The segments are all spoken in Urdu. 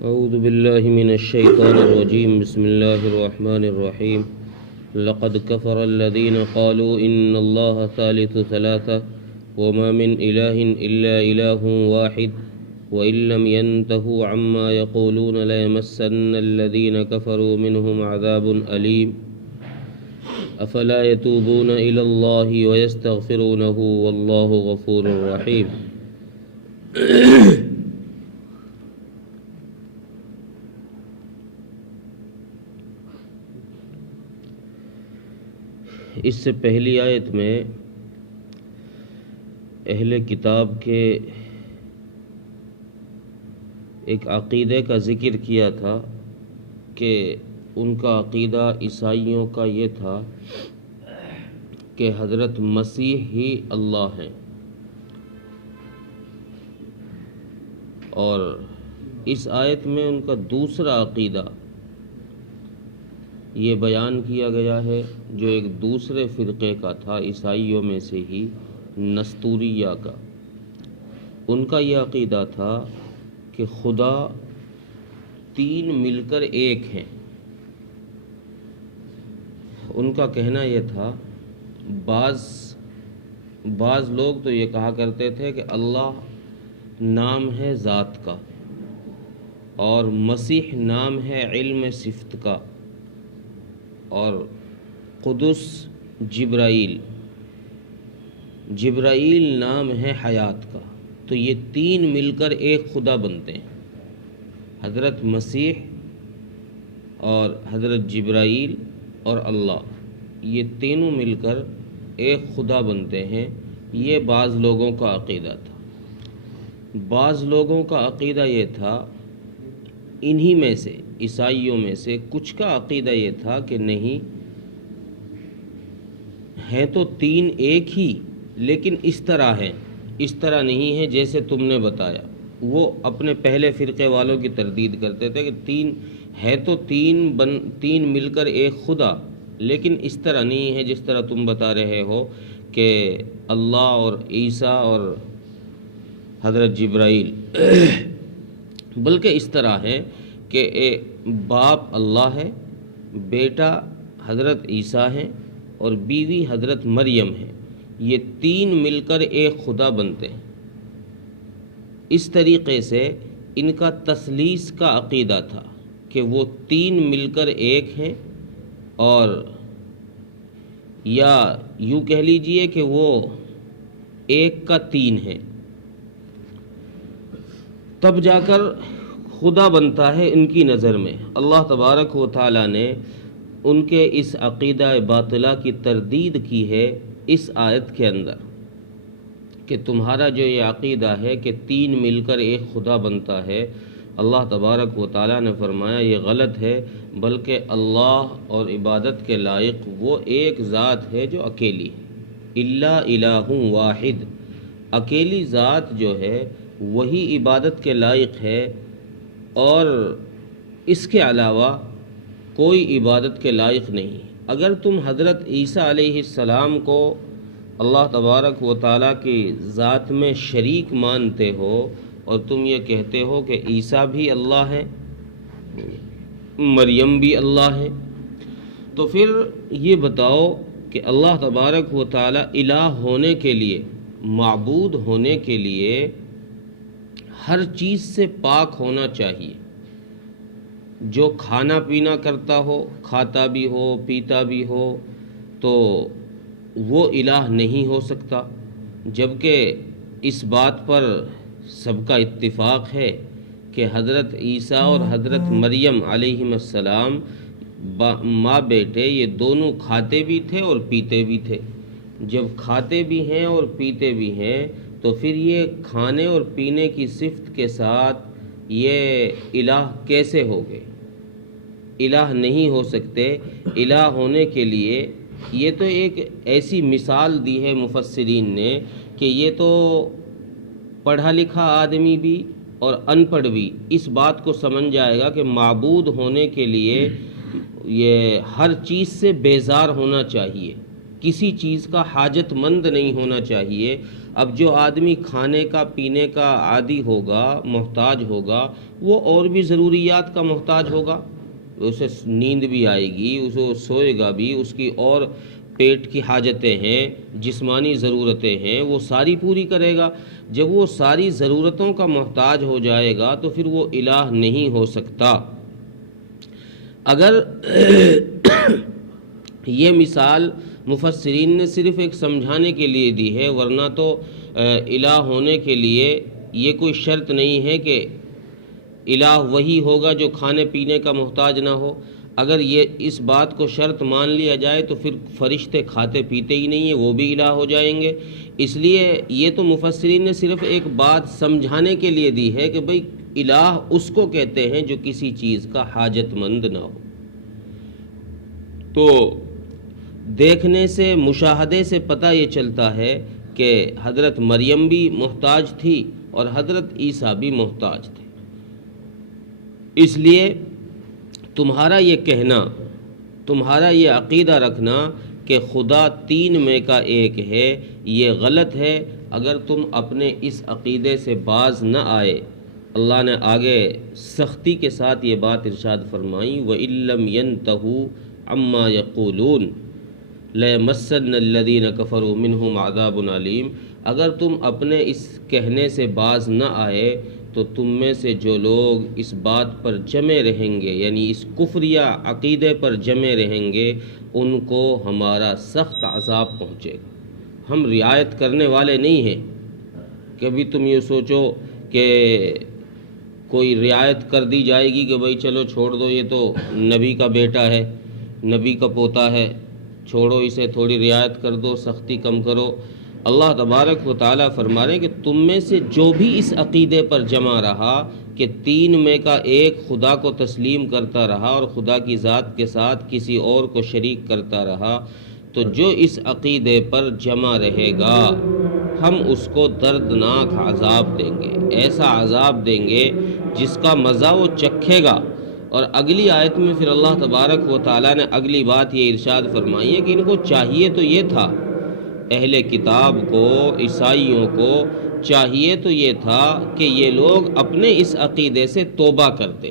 اعوذ باللہ من الشیطان الرجیم بسم اللہ الرحمن الرحیم لقد كفر الذين قالوا ان الله ثالث ثلاثة وما من اله الا اله واحد وان لم ينتهوا عما يقولون ليمسن الذين كفروا منهم عذاب أليم افلا يتوبون الى الله ويستغفرونه والله غفور رحيم. اس سے پہلی آیت میں اہل کتاب کے ایک عقیدے کا ذکر کیا تھا کہ ان کا عقیدہ عیسائیوں کا یہ تھا کہ حضرت مسیح ہی اللہ ہیں، اور اس آیت میں ان کا دوسرا عقیدہ یہ بیان کیا گیا ہے جو ایک دوسرے فرقے کا تھا، عیسائیوں میں سے ہی نستوریہ کا. ان کا یہ عقیدہ تھا کہ خدا تین مل کر ایک ہیں. ان کا کہنا یہ تھا، بعض لوگ تو یہ کہا کرتے تھے کہ اللہ نام ہے ذات کا اور مسیح نام ہے علم صفت کا اور قدس جبرائیل نام ہے حیات کا، تو یہ تین مل کر ایک خدا بنتے ہیں. حضرت مسیح اور حضرت جبرائیل اور اللہ، یہ تینوں مل کر ایک خدا بنتے ہیں. یہ بعض لوگوں کا عقیدہ تھا. بعض لوگوں کا عقیدہ یہ تھا، انہی میں سے عیسائیوں میں سے کچھ کا عقیدہ یہ تھا کہ نہیں، ہیں تو تین ایک ہی، لیکن اس طرح ہیں، اس طرح نہیں ہے جیسے تم نے بتایا. وہ اپنے پہلے فرقے والوں کی تردید کرتے تھے کہ تین ہے تو تین مل کر ایک خدا، لیکن اس طرح نہیں ہے جس طرح تم بتا رہے ہو کہ اللہ اور عیسیٰ اور حضرت جبرائیل، بلکہ اس طرح ہے کہ باپ اللہ ہے، بیٹا حضرت عیسیٰ ہیں اور بیوی حضرت مریم ہے. یہ تین مل کر ایک خدا بنتے ہیں. اس طریقے سے ان کا تثلیث کا عقیدہ تھا کہ وہ تین مل کر ایک ہیں، اور یا یوں کہہ لیجئے کہ وہ ایک کا تین ہیں، تب جا کر خدا بنتا ہے ان کی نظر میں. اللہ تبارک و تعالیٰ نے ان کے اس عقیدہ باطلہ کی تردید کی ہے اس آیت کے اندر کہ تمہارا جو یہ عقیدہ ہے کہ تین مل کر ایک خدا بنتا ہے، اللہ تبارک و تعالیٰ نے فرمایا یہ غلط ہے، بلکہ اللہ اور عبادت کے لائق وہ ایک ذات ہے جو اکیلی ہے. الا الہ واحد، اکیلی ذات جو ہے وہی عبادت کے لائق ہے، اور اس کے علاوہ کوئی عبادت کے لائق نہیں. اگر تم حضرت عیسیٰ علیہ السلام کو اللہ تبارک و تعالیٰ کی ذات میں شریک مانتے ہو اور تم یہ کہتے ہو کہ عیسیٰ بھی اللہ ہے، مریم بھی اللہ ہے، تو پھر یہ بتاؤ کہ اللہ تبارک و تعالیٰ الہ ہونے کے لیے، معبود ہونے کے لیے ہر چیز سے پاک ہونا چاہیے. جو کھانا پینا کرتا ہو، کھاتا بھی ہو پیتا بھی ہو، تو وہ الہ نہیں ہو سکتا. جبکہ اس بات پر سب کا اتفاق ہے کہ حضرت عیسیٰ اور حضرت مریم علیہم السلام ماں بیٹے یہ دونوں کھاتے بھی تھے اور پیتے بھی تھے. جب کھاتے بھی ہیں اور پیتے بھی ہیں تو پھر یہ کھانے اور پینے کی صفت کے ساتھ یہ الہ کیسے ہو گئے؟ الہ نہیں ہو سکتے. الہ ہونے کے لیے یہ تو ایک ایسی مثال دی ہے مفسرین نے کہ یہ تو پڑھا لکھا آدمی بھی اور ان پڑھ بھی اس بات کو سمجھ جائے گا کہ معبود ہونے کے لیے یہ ہر چیز سے بیزار ہونا چاہیے. کسی چیز کا حاجت مند نہیں ہونا چاہیے۔ اب جو آدمی کھانے کا پینے کا عادی ہوگا، محتاج ہوگا، وہ اور بھی ضروریات کا محتاج ہوگا، اسے نیند بھی آئے گی، اسے سوئے گا بھی، اس کی اور پیٹ کی حاجتیں ہیں، جسمانی ضرورتیں ہیں، وہ ساری پوری کرے گا۔ جب وہ ساری ضرورتوں کا محتاج ہو جائے گا تو پھر وہ الہ نہیں ہو سکتا۔ اگر یہ مثال مفسرین نے صرف ایک سمجھانے کے لیے دی ہے، ورنہ تو الہ ہونے کے لیے یہ کوئی شرط نہیں ہے کہ الہ وہی ہوگا جو کھانے پینے کا محتاج نہ ہو۔ اگر یہ اس بات کو شرط مان لیا جائے تو پھر فرشتے کھاتے پیتے ہی نہیں ہیں، وہ بھی الہ ہو جائیں گے۔ اس لیے یہ تو مفسرین نے صرف ایک بات سمجھانے کے لیے دی ہے کہ بھئی الہ اس کو کہتے ہیں جو کسی چیز کا حاجت مند نہ ہو۔ تو دیکھنے سے، مشاہدے سے پتہ یہ چلتا ہے کہ حضرت مریم بھی محتاج تھی اور حضرت عیسیٰ بھی محتاج تھے۔ اس لیے تمہارا یہ کہنا، تمہارا یہ عقیدہ رکھنا کہ خدا تین میں کا ایک ہے، یہ غلط ہے۔ اگر تم اپنے اس عقیدے سے باز نہ آئے، اللہ نے آگے سختی کے ساتھ یہ بات ارشاد فرمائی، وَإِن لَّمْ يَنْتَهُوا عَمَّا يَقُولُونَ لَيَمَسَّنَّ الَّذِينَ كَفَرُوا مِنْهُمْ عَذَابٌ عَلِيمٌ۔ اگر تم اپنے اس کہنے سے باز نہ آئے تو تم میں سے جو لوگ اس بات پر جمے رہیں گے، یعنی اس کفریہ عقیدے پر جمے رہیں گے، ان کو ہمارا سخت عذاب پہنچے گا۔ ہم رعایت کرنے والے نہیں ہیں۔ کبھی تم یہ سوچو کہ کوئی رعایت کر دی جائے گی کہ بھئی چلو چھوڑ دو، یہ تو نبی کا بیٹا ہے، نبی کا پوتا ہے، چھوڑو اسے، تھوڑی رعایت کر دو، سختی کم کرو۔ اللہ تبارک و تعالیٰ فرما رہے ہیں کہ تم میں سے جو بھی اس عقیدے پر جمع رہا کہ تین میں کا ایک خدا کو تسلیم کرتا رہا اور خدا کی ذات کے ساتھ کسی اور کو شریک کرتا رہا، تو جو اس عقیدے پر جمع رہے گا ہم اس کو دردناک عذاب دیں گے، ایسا عذاب دیں گے جس کا مزہ وہ چکھے گا۔ اور اگلی آیت میں پھر اللہ تبارک و تعالیٰ نے اگلی بات یہ ارشاد فرمائی ہے کہ ان کو چاہیے تو یہ تھا، اہل کتاب کو، عیسائیوں کو چاہیے تو یہ تھا کہ یہ لوگ اپنے اس عقیدے سے توبہ کرتے،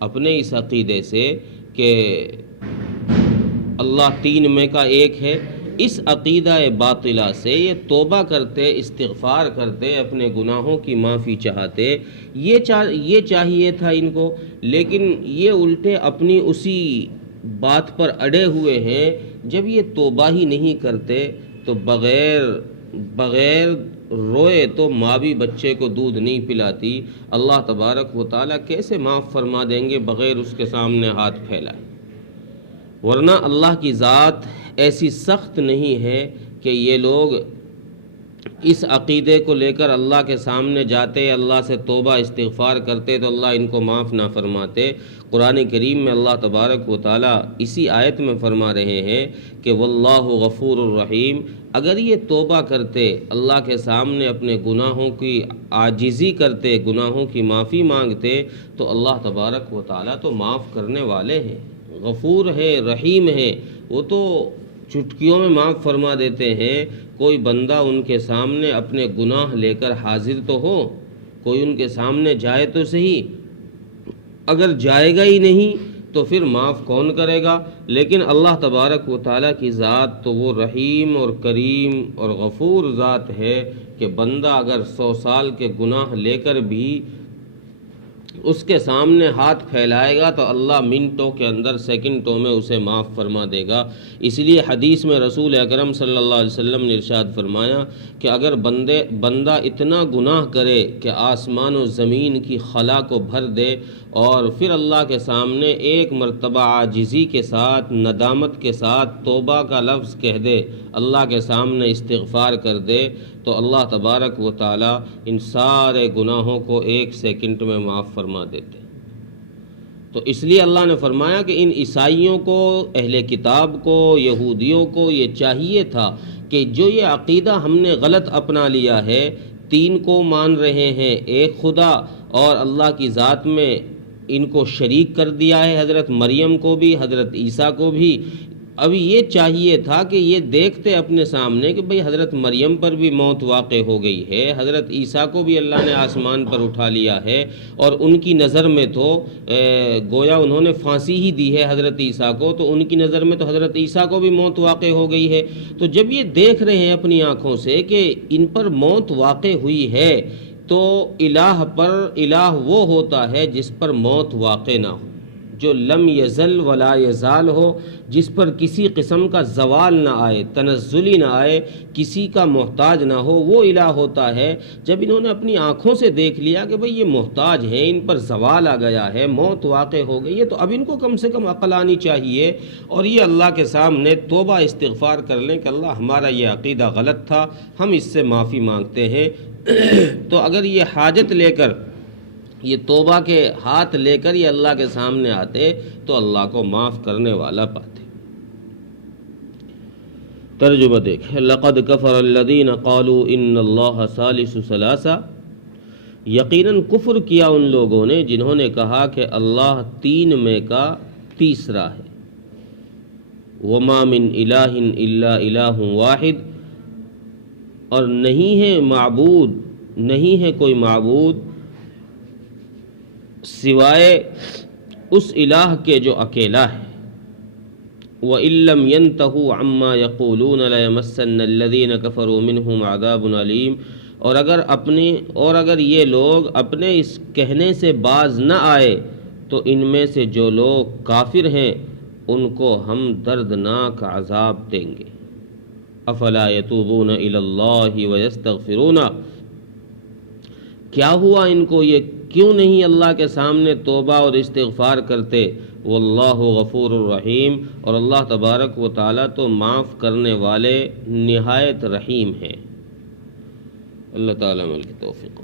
اپنے اس عقیدے سے کہ اللہ تین میں کا ایک ہے، اس عقیدہ باطلہ سے یہ توبہ کرتے، استغفار کرتے، اپنے گناہوں کی معافی چاہتے، یہ چاہیے تھا ان کو۔ لیکن یہ الٹے اپنی اسی بات پر اڑے ہوئے ہیں۔ جب یہ توبہ ہی نہیں کرتے تو بغیر روئے تو ماں بھی بچے کو دودھ نہیں پلاتی، اللہ تبارک و تعالیٰ کیسے معاف فرما دیں گے بغیر اس کے سامنے ہاتھ پھیلائے؟ ورنہ اللہ کی ذات ایسی سخت نہیں ہے کہ یہ لوگ اس عقیدے کو لے کر اللہ کے سامنے جاتے، اللہ سے توبہ استغفار کرتے تو اللہ ان کو معاف نہ فرماتے۔ قرآن کریم میں اللہ تبارک و تعالیٰ اسی آیت میں فرما رہے ہیں کہ واللہ غفور الرحیم، اگر یہ توبہ کرتے، اللہ کے سامنے اپنے گناہوں کی عاجزی کرتے، گناہوں کی معافی مانگتے، تو اللہ تبارک و تعالیٰ تو معاف کرنے والے ہیں، غفور ہے، رحیم ہے، وہ تو چٹکیوں میں معاف فرما دیتے ہیں۔ کوئی بندہ ان کے سامنے اپنے گناہ لے کر حاضر تو ہو، کوئی ان کے سامنے جائے تو صحیح، اگر جائے گا ہی نہیں تو پھر معاف کون کرے گا؟ لیکن اللہ تبارک و تعالیٰ کی ذات تو وہ رحیم اور کریم اور غفور ذات ہے کہ بندہ اگر 100 سال کے گناہ لے کر بھی اس کے سامنے ہاتھ پھیلائے گا تو اللہ منٹوں کے اندر، سیکنڈوں میں اسے معاف فرما دے گا۔ اس لیے حدیث میں رسول اکرم صلی اللہ علیہ وسلم نے ارشاد فرمایا کہ اگر بندہ اتنا گناہ کرے کہ آسمان و زمین کی خلا کو بھر دے اور پھر اللہ کے سامنے ایک مرتبہ عاجزی کے ساتھ، ندامت کے ساتھ توبہ کا لفظ کہہ دے، اللہ کے سامنے استغفار کر دے، تو اللہ تبارک و تعالیٰ ان سارے گناہوں کو 1 سیکنڈ میں معاف فرما دیتے۔ تو اس لیے اللہ نے فرمایا کہ ان عیسائیوں کو، اہل کتاب کو، یہودیوں کو یہ چاہیے تھا کہ جو یہ عقیدہ ہم نے غلط اپنا لیا ہے، تین کو مان رہے ہیں، ایک خدا، اور اللہ کی ذات میں ان کو شریک کر دیا ہے، حضرت مریم کو بھی، حضرت عیسیٰ کو بھی، اب یہ چاہیے تھا کہ یہ دیکھتے اپنے سامنے کہ بھئی حضرت مریم پر بھی موت واقع ہو گئی ہے، حضرت عیسیٰ کو بھی اللہ نے آسمان پر اٹھا لیا ہے، اور ان کی نظر میں تو گویا انہوں نے پھانسی ہی دی ہے حضرت عیسیٰ کو، تو ان کی نظر میں تو حضرت عیسیٰ کو بھی موت واقع ہو گئی ہے۔ تو جب یہ دیکھ رہے ہیں اپنی آنکھوں سے کہ ان پر موت واقع ہوئی ہے، تو الہ وہ ہوتا ہے جس پر موت واقع نہ ہو، جو لم یزل ولا یزال ہو، جس پر کسی قسم کا زوال نہ آئے، تنزلی نہ آئے، کسی کا محتاج نہ ہو، وہ الہ ہوتا ہے۔ جب انہوں نے اپنی آنکھوں سے دیکھ لیا کہ بھئی یہ محتاج ہیں، ان پر زوال آ گیا ہے، موت واقع ہو گئی ہے، تو اب ان کو کم سے کم عقل آنی چاہیے اور یہ اللہ کے سامنے توبہ استغفار کر لیں کہ اللہ ہمارا یہ عقیدہ غلط تھا، ہم اس سے معافی مانگتے ہیں۔ تو اگر یہ حاجت لے کر، یہ توبہ کے ہاتھ لے کر یہ اللہ کے سامنے آتے تو اللہ کو معاف کرنے والا پاتے۔ ترجمہ دیکھیں، لقد کفر الذین قالوا ان اللہ ثالث ثلاثہ، یقیناً کفر کیا ان لوگوں نے جنہوں نے کہا کہ اللہ تین میں کا تیسرا ہے۔ وما من الہ الا الہ واحد، اور نہیں ہے معبود، نہیں ہے کوئی معبود سوائے اس الہ کے جو اکیلا ہے۔ وَإِن لَّمْ يَنْتَهُوا عَمَّا يَقُولُونَ لَيَمَسَّنَّ الَّذِينَ كَفَرُوا مِنْهُمْ عَذَابٌ أَلِيمٌ، اور اگر یہ لوگ اپنے اس کہنے سے باز نہ آئے تو ان میں سے جو لوگ کافر ہیں ان کو ہم دردناک عذاب دیں گے۔ افلا يتوبون الى اللہ ويستغفرون، کیا ہوا ان کو، یہ کیوں نہیں اللہ کے سامنے توبہ اور استغفار کرتے؟ واللہ غفور الرحیم، اور اللہ تبارک و تعالیٰ تو معاف کرنے والے نہایت رحیم ہیں۔ اللہ تعالیٰ مل کی توفیق۔